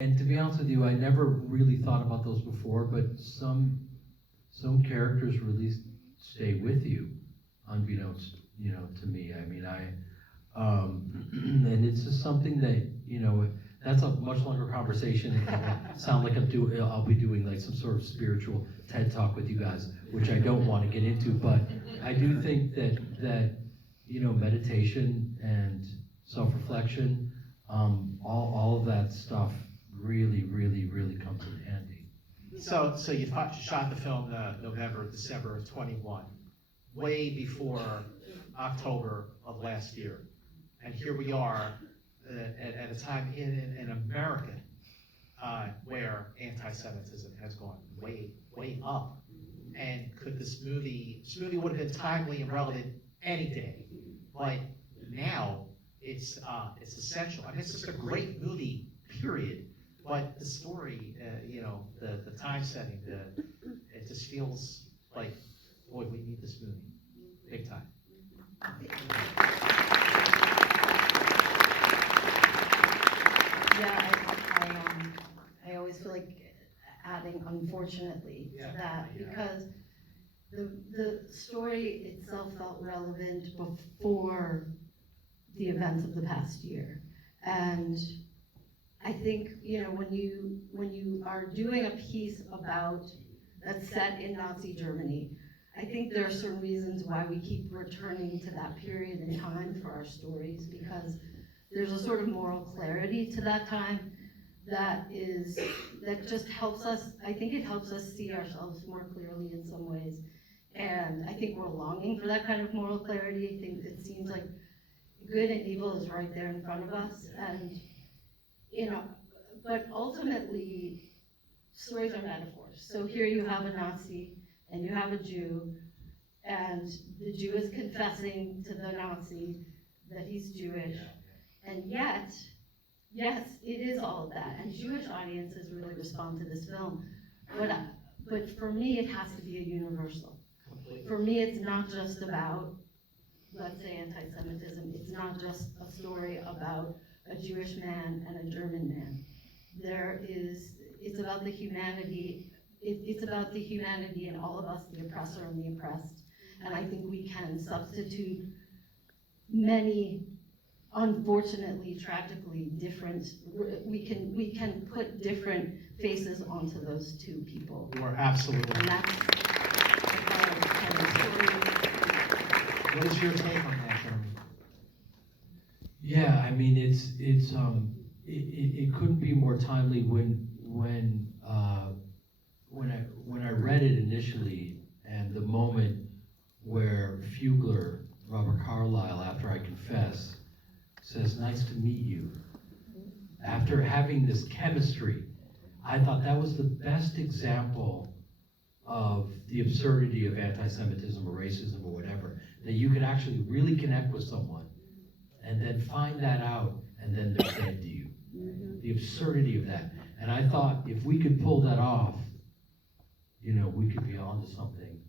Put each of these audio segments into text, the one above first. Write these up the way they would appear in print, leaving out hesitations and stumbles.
And to be honest with you, I never really thought about those before, but some characters really stay with you, unbeknownst, to me. I mean, and it's just something that, that's a much longer conversation. It will sound like I'll be doing like some sort of spiritual TED Talk with you guys, which I don't want to get into, but I do think that meditation and self-reflection, all of that stuff really, really, really comes in handy. So you shot the film December of 21, way before October of last year. And here we are at a time in America where anti-Semitism has gone way, way up. And could this movie would have been timely and relevant any day, but now it's essential. I mean, it's just a great movie, period. But the story, the time setting, it just feels like, boy, we need this movie, big time. Yeah, I always feel like adding unfortunately to that, because the story itself felt relevant before the events of the past year. And I think, when you are doing a piece that's set in Nazi Germany, I think there are certain reasons why we keep returning to that period in time for our stories, because there's a sort of moral clarity to that time that just helps us. I think it helps us see ourselves more clearly in some ways. And I think we're longing for that kind of moral clarity. I think it seems like good and evil is right there in front of us. And but ultimately, stories are metaphors. So here you have a Nazi, and you have a Jew, and the Jew is confessing to the Nazi that he's Jewish. And yet, yes, it is all of that. And Jewish audiences really respond to this film. But for me, it has to be a universal. For me, it's not just about, let's say, anti-Semitism. It's not just a story about a Jewish man and a German man. It's about the humanity. It's about the humanity in all of us, the oppressor and the oppressed. And I think we can substitute many, unfortunately, tragically different. We can put different faces onto those two people. You are absolutely. And that's the kind of story. What is your take on that, Jeremy? Yeah, I mean, it couldn't be more timely when I read it initially, and the moment where Fugler, Robert Carlyle, after I confess, says, "Nice to meet you." After having this chemistry, I thought that was the best example of the absurdity of anti-Semitism or racism or whatever, that you could actually really connect with someone and then find that out, and then they're dead to you. The absurdity of that. And I thought if we could pull that off, we could be on to something.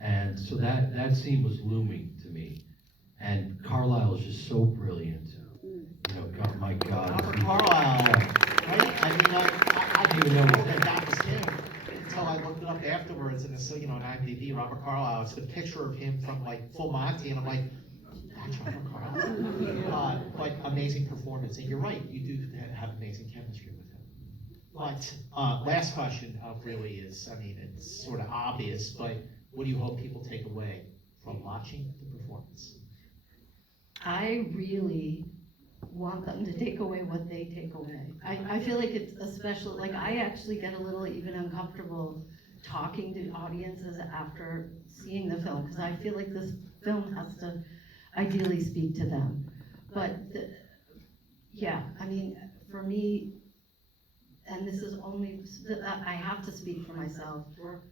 And so that scene was looming to me. And Carlyle is just so brilliant. God, my God. Robert Carlyle, right? I mean, I didn't even know that was him until I looked it up afterwards, and it's, on IMDb, Robert Carlyle. It's the picture of him from like Full Monty, and I'm like, that's Robert Carlyle. But amazing performance, and you're right, you do have amazing chemistry with him. But last question really is, I mean, it's sort of obvious, but what do you hope people take away from watching the performance? I really want them to take away what they take away. I feel like it's especially, like, I actually get a little even uncomfortable talking to audiences after seeing the film, because I feel like this film has to ideally speak to them. But yeah, I mean, for me, and this is only, I have to speak for myself, for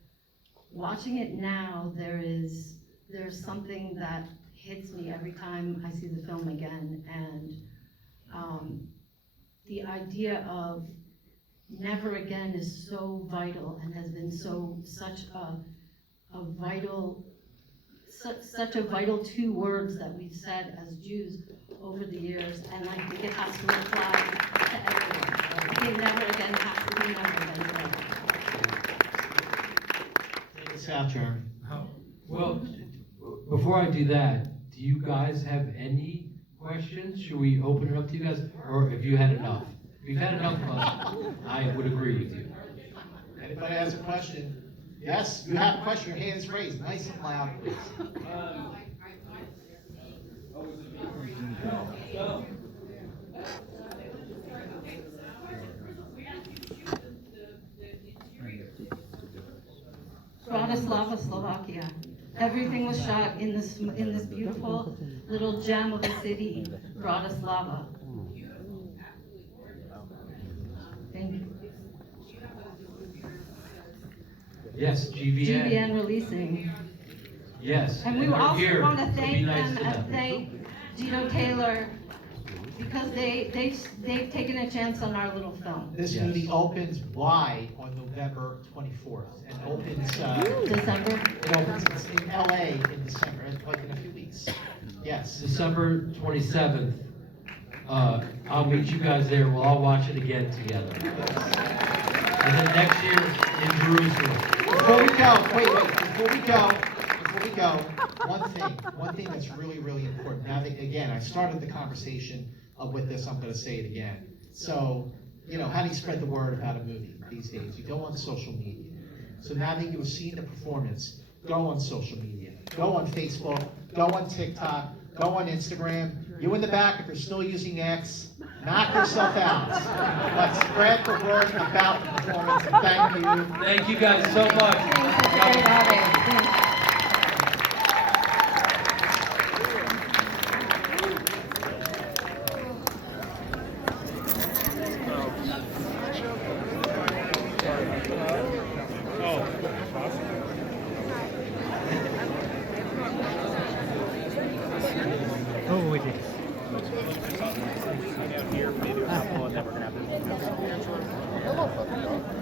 watching it now, there's something that hits me every time I see the film again, and the idea of never again is so vital and has been such a vital two words that we've said as Jews over the years, and I think it has to apply to everyone. they never again have to be remembered. Take us out, Jeremy. Well, before I do that, do you guys have any questions? Should we open it up to you guys, or have you had enough? If you've had enough of us, I would agree with you. Anybody has a question? Yes, you have a question, your hand is raised, nice and loud, please. Bratislava, Slovakia. Everything was shot in this beautiful little gem of a city, Bratislava. Thank you. Yes, GVN. GVN releasing. Yes. And we they're also here. want to It'll thank be nice them to and thank Gino Taylor because they've taken a chance on our little film. This Yes. movie opens wide on November 24th, and opens, December. it opens in LA in December, like in a few weeks. Yes. December 27th. I'll meet you guys there. We'll all watch it again together. And then next year in Jerusalem. Before we go, before we go, one thing that's really, really important. Now that, again, I started the conversation with this, I'm gonna say it again. So, how do you spread the word about a movie these days? You go on social media. So now that you've seen the performance, go on social media. Go on Facebook, go on TikTok, go on Instagram. You in the back, if you're still using X, knock yourself out. Let's spread the word about the performance. Thank you. Thank you guys so much. Thanks for great audience. Oh, we did. Here, maybe a couple, and then we're gonna have to.